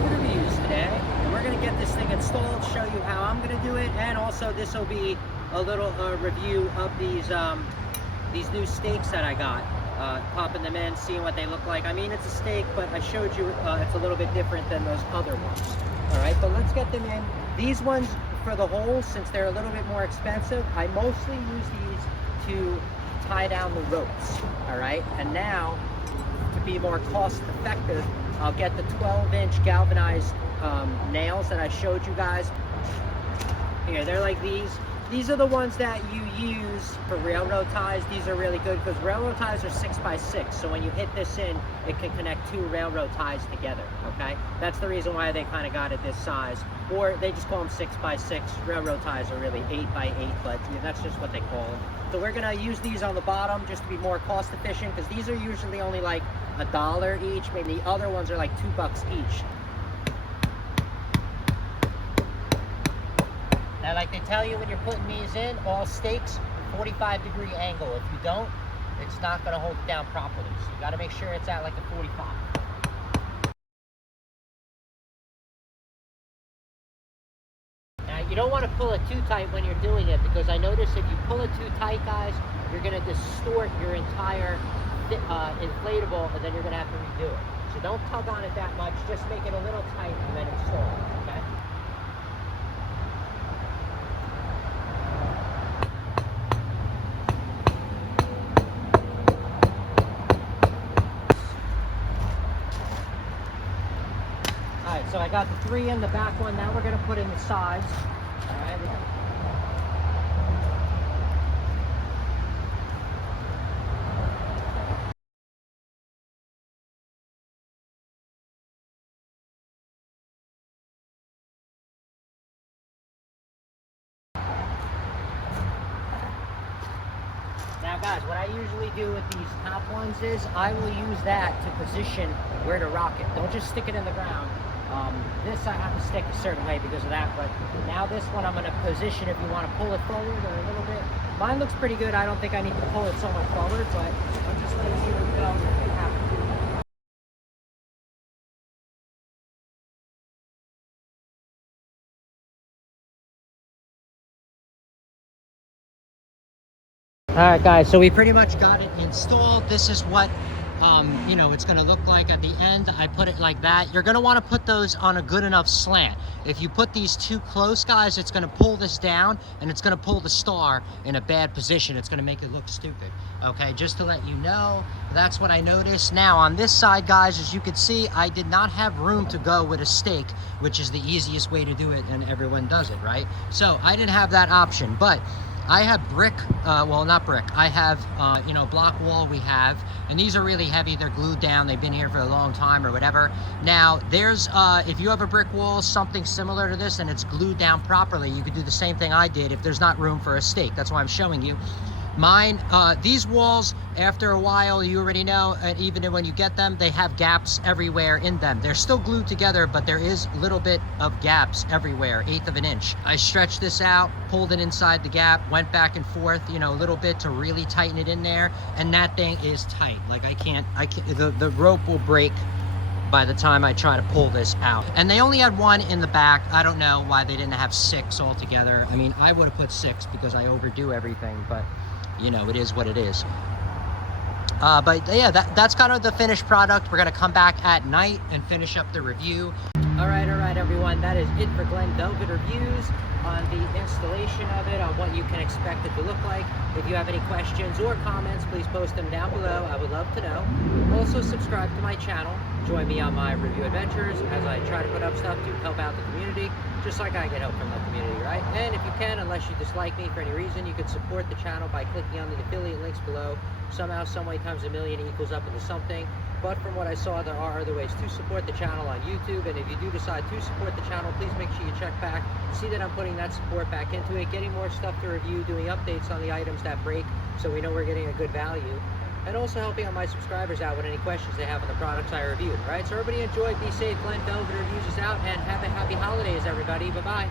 Velvet Reviews today, and we're going to get this thing installed, show you how I'm going to do it, and also this will be a little review of these new steaks that I got. Popping them in, seeing what they look like. I mean, it's a steak, but I showed you it's a little bit different than those other ones. All right, but let's get them in. These ones for the holes, since they're a little bit more expensive, I mostly use these to tie down the ropes. All right, and now to be more cost effective, I'll get the 12-inch galvanized nails that I showed you guys. Here, they're like these. These are the ones that you use for railroad ties. These are really good because railroad ties are 6x6. So when you hit this in, it can connect two railroad ties together, okay? That's the reason why they kind of got it this size. Or they just call them 6x6. Railroad ties are really 8x8, but that's just what they call them. So we're gonna use these on the bottom just to be more cost efficient because these are usually only like $1 each. Maybe the other ones are like $2 each. Now, like they tell you when you're putting these in, all steaks, 45-degree angle. If you don't, it's not going to hold it down properly. So you got to make sure it's at like a 45. Now, you don't want to pull it too tight when you're doing it because I notice if you pull it too tight, guys, you're going to distort your entire inflatable, and then you're going to have to redo it. So don't tug on it that much. Just make it a little tight and then install it, okay? So I got the 3 in the back one. Now we're going to put in the sides. All right. Now guys, what I usually do with these top ones is I will use that to position where to rock it. Don't just stick it in the ground. This I have to stick a certain way because of that, but now this one I'm going to position if you want to pull it forward or a little bit. Mine looks pretty good. I don't think I need to pull it so much forward, but I'm just letting you know if you have to do that. All right, guys, so we pretty much got it installed. This is what you know, it's going to look like at the end. I put it like that. You're going to want to put those on a good enough slant. If you put these too close, guys, it's going to pull this down and it's going to pull the star in a bad position. It's going to make it look stupid. Okay, just to let you know, that's what I noticed. Now on this side, guys, as you can see, I did not have room to go with a stake, which is the easiest way to do it, and everyone does it, right? So I didn't have that option, but I have brick, well, not brick. I have, you know, block wall we have, and these are really heavy. They're glued down. They've been here for a long time or whatever. Now, there's, if you have a brick wall, something similar to this, and it's glued down properly, you could do the same thing I did if there's not room for a stake. That's why I'm showing you. Mine, these walls, after a while, you already know, even when you get them, they have gaps everywhere in them. They're still glued together, but there is a little bit of gaps everywhere, 1/8 of an inch. I stretched this out, pulled it inside the gap, went back and forth, you know, a little bit to really tighten it in there, and that thing is tight. Like I can't, the rope will break by the time I try to pull this out. And they only had 1 in the back. I don't know why they didn't have 6 altogether. I mean, I would have put 6 because I overdo everything, but you know, it is what it is. But yeah, that's kind of the finished product. We're gonna come back at night and finish up the review. All right, everyone. That is it for Glenn Velvet Reviews on the installation of it, on what you can expect it to look like. If you have any questions or comments, please post them down below. I would love to know. Also, subscribe to my channel. Join me on my review adventures as I try to put up stuff to help out the community, just like I get help from the community, right? And if you can, unless you dislike me for any reason, you can support the channel by clicking on the affiliate links below. Somehow, some way, times a million equals up into something. But from what I saw, there are other ways to support the channel on YouTube. And if you do decide to support the channel, please make sure you check back, see that I'm putting that support back into it, getting more stuff to review, doing updates on the items that break, so we know we're getting a good value. And also helping out my subscribers out with any questions they have on the products I reviewed. All right, so everybody enjoy, be safe. Glenn Velvet Reviews is out, and have a happy holidays, everybody. Bye-bye.